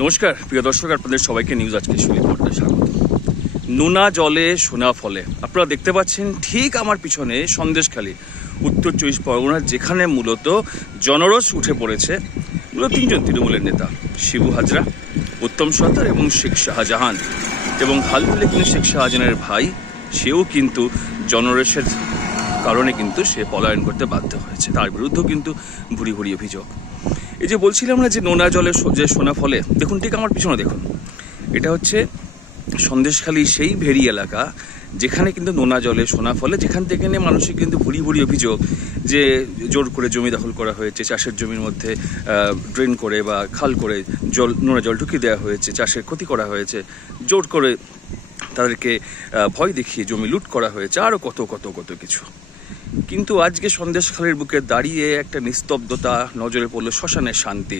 নমস্কার প্রিয় দর্শক, আপনাদের সবাইকে নিউজ আজকে পর্দায় স্বাগত। নোনা জলে সোনা ফলে। আপনারা দেখতে পাচ্ছেন ঠিক আমার পিছনে সন্দেশখালী, উত্তর 24 পরগনা, যেখানে মূলত জনরোষ উঠে পড়েছে। মূলত তিনজন তৃণমূলের নেতা, শিবু হাজরা, উত্তম সর্দার এবং শেখ শাহজাহান। এবং হাল ফেলে কিন্তু শেখ শাহজাহানের ভাই, সেও কিন্তু জনরোষের কারণে কিন্তু সে পলায়ন করতে বাধ্য হয়েছে। তার বিরুদ্ধেও কিন্তু ভুরি ভুরি অভিযোগ। এই যে বলছিলাম না যে নোনা জলে যে সোনা ফলে, দেখুন ঠিক আমার পিছনে দেখুন, এটা হচ্ছে সন্দেশখালী সেই ভেরি এলাকা যেখানে কিন্তু নোনা জলে সোনা ফলে, যেখান থেকে নিয়ে মানুষের কিন্তু ভুরি ভুরি অভিযোগ যে জোর করে জমি দখল করা হয়েছে, চাষের জমির মধ্যে ড্রেন করে বা খাল করে নোনা জল ঢুকিয়ে দেওয়া হয়েছে, চাষের ক্ষতি করা হয়েছে, জোর করে তাদেরকে ভয় দেখিয়ে জমি লুট করা হয়েছে, আরও কত কত কত কিছু। কিন্তু আজকে সন্দেশখালীর বুকে দাঁড়িয়ে একটা নিস্তব্ধতা, নজরে পড়ল শ্মশানের শান্তি।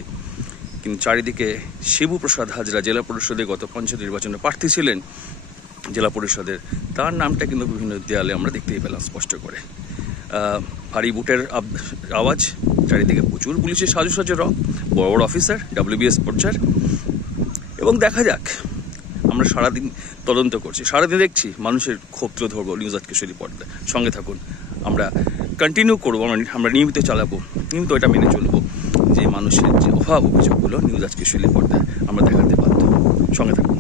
কিন্তু চারিদিকে শিবু প্রসাদ হাজরা জেলা পরিষদে গত পঞ্চায়েত নির্বাচনে প্রার্থী ছিলেন জেলা পরিষদের, তার নামটা কিন্তু বিভিন্ন দেয়ালে আমরা দেখতেই পেলাম স্পষ্ট করে। ভারী বুটের আওয়াজ, চারিদিকে প্রচুর পুলিশের সাজো রং, বড় বড় অফিসার, WBS পর্যায়ের। এবং দেখা যাক, আমরা সারাদিন তদন্ত করছি, সারাদিন দেখছি, মানুষের ক্ষোভ ধরবো নিউজ আজকে পর্দায়। সঙ্গে থাকুন, আমরা কন্টিনিউ করবো, আমরা নিয়মিত চালাবো, নিয়মিত এটা মেনে চলবো যে মানুষের যে অভাব অভিযোগগুলো নিউজ আজকে পর্দায় আমরা দেখাতে বাধ্য। সঙ্গে থাকুন।